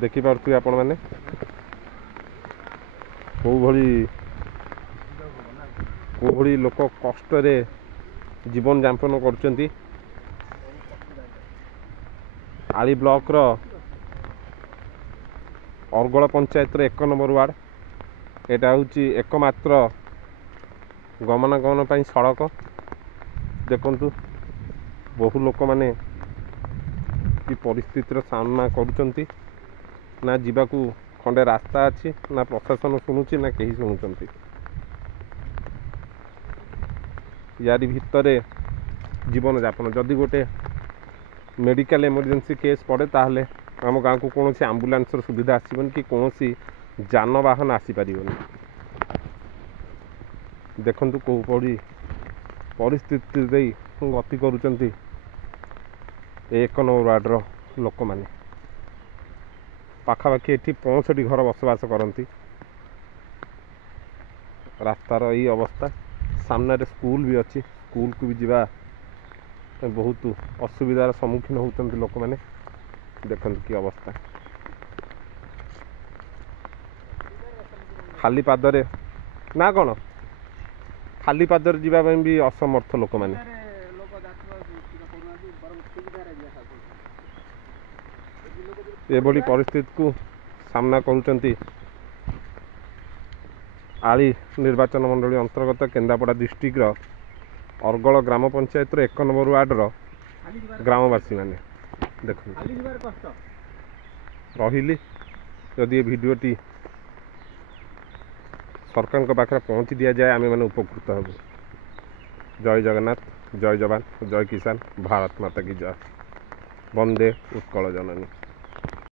देखिपे आपण मैंने को भली लोक कष्ट जीवन यापन कर आली ब्लॉक रो अरगल पंचायत 1 नंबर वार्ड एटा हूँ एकमात्र गमनागमन सड़क देखु बहु लोक माने कि परिस्थितिर सामना करुचंती ना जीवाकू खंडे रास्ता अच्छी ना प्रशासन शुणुची ना कहीं शुणुचंती यारी भितरे जीवन यापन जदि गोटे मेडिकल इमरजेंसी केस पड़े ताहले आम गाँव को कौन आम्बुलांस सुविधा आसबन कि कौन जानवाहन आसीपर देखु कौ पड़ी परिस्थिति दे गति करुचंती 1 नंबर वार्डर लोक मैंने पाखापाखि ये 65 घर बसवास करती रास्तार यही अवस्था सामने स्कूल भी अच्छी स्कूल को भी जावा बहुत असुविधार सम्मुखीन होती लोक मैंने देखते कि अवस्था खाली पादरे ना कौन खाली पादर जावाई भी असमर्थ लोक मैंने एभली परिस्थिति को सामना करुचंती आली निर्वाचन मंडली अंतर्गत केन्द्रापड़ा डिस्ट्रिक्ट अरगल ग्राम पंचायत 1 नंबर वार्डर ग्रामवासी माने देखो रही जदि ये भिडटी सरकार के पाखे पहुँची दि जाए आम मैंने उपकृत हबू। जय जगन्नाथ, जय जवान, जय किसान, भारत माता की जय, वंदे उत्कल जननी।